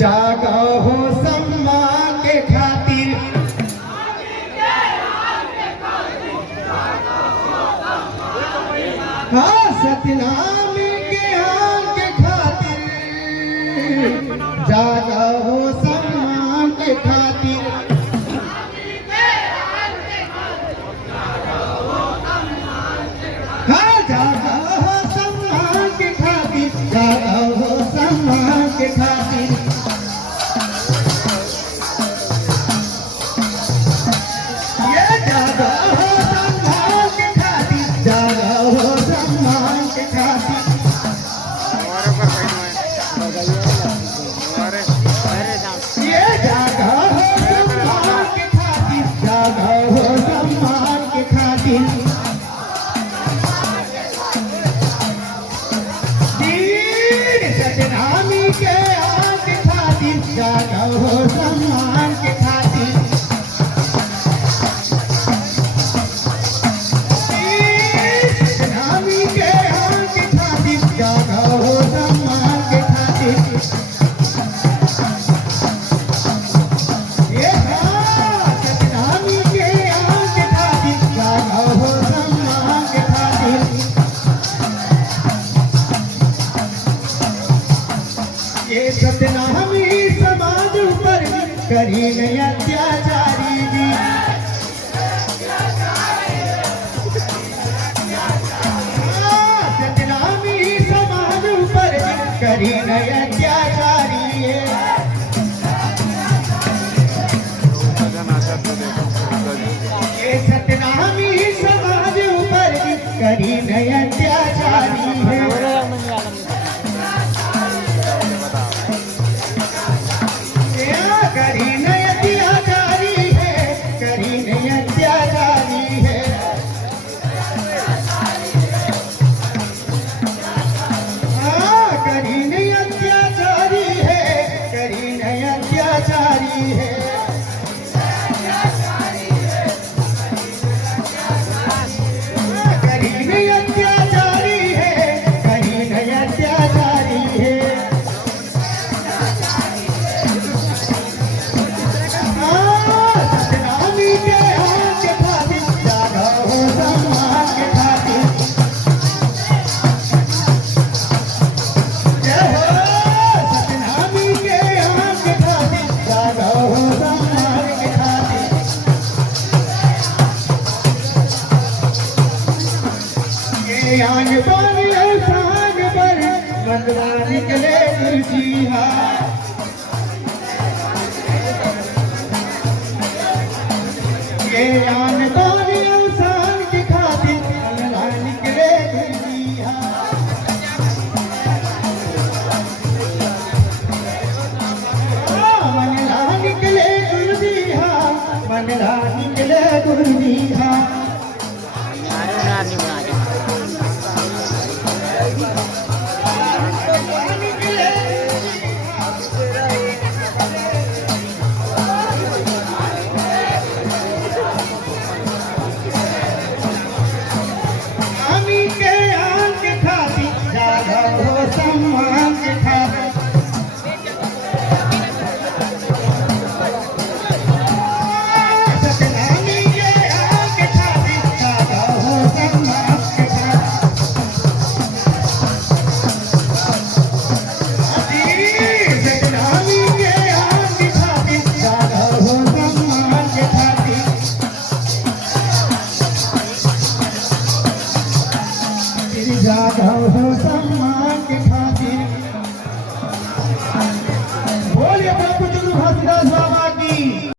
जागा हो सम्मान के खातिर, हाँ सतनामी के हाल के खातिर, जागा हो सम्मान के खातिर, हाँ जागा हो सम्मान के खातिर, जागा हो सम्मान के खातिर। ये जागा हो सम्मान के खातिर, जागा हो सम्मान के खातिर। ये जागा हो सम्मान के खातिर, जागा हो सम्मान के खातिर। वीर सतनामी के आग के खातिर, जागा हो सम्मान के खातिर। वीर सतनामी के आग के खातिर, जागा हो सम्मान के खातिर। ये सतनामी के आग के खातिर, जागा हो सम्मान के खातिर। ये सतनामी समाज पर करी नहीं अत्याचारी जी, सतनामी समाज पर करी नहीं अत्याचारी है। ये सतनामी समाज पर करी नहीं अत्याचारी है। करी नहीं अत्याचारी है, करी नहीं अत्याचारी है। हाँ करी नहीं अत्याचारी है, करी नहीं अत्याचारी है। करी नहीं अत्याचारी है, करी नहीं अत्याचारी है। सतनामी के हाथ के खातिर, जागा हो सम्मान के खातिर। जय हो सतनामी के हाथ के खातिर, जागा हो सम्मान के खातिर। ये आन बान एहसान पर मंदवा निकले गुरजीहा, ये आन बान एहसान के खातिर मंदवा निकले गुरजीहा। मंदवा निकले गुरजीहा, मंदवा निकले गुरजीहा। आमी के आन के खातिर, जागा हो सम्मान के खातिर। सतनामी के आन के खातिर, जागा हो सम्मान के खातिर। सतनामी के आन के खातिर, जागा हो सम्मान के खातिर। जागा हो सम्मान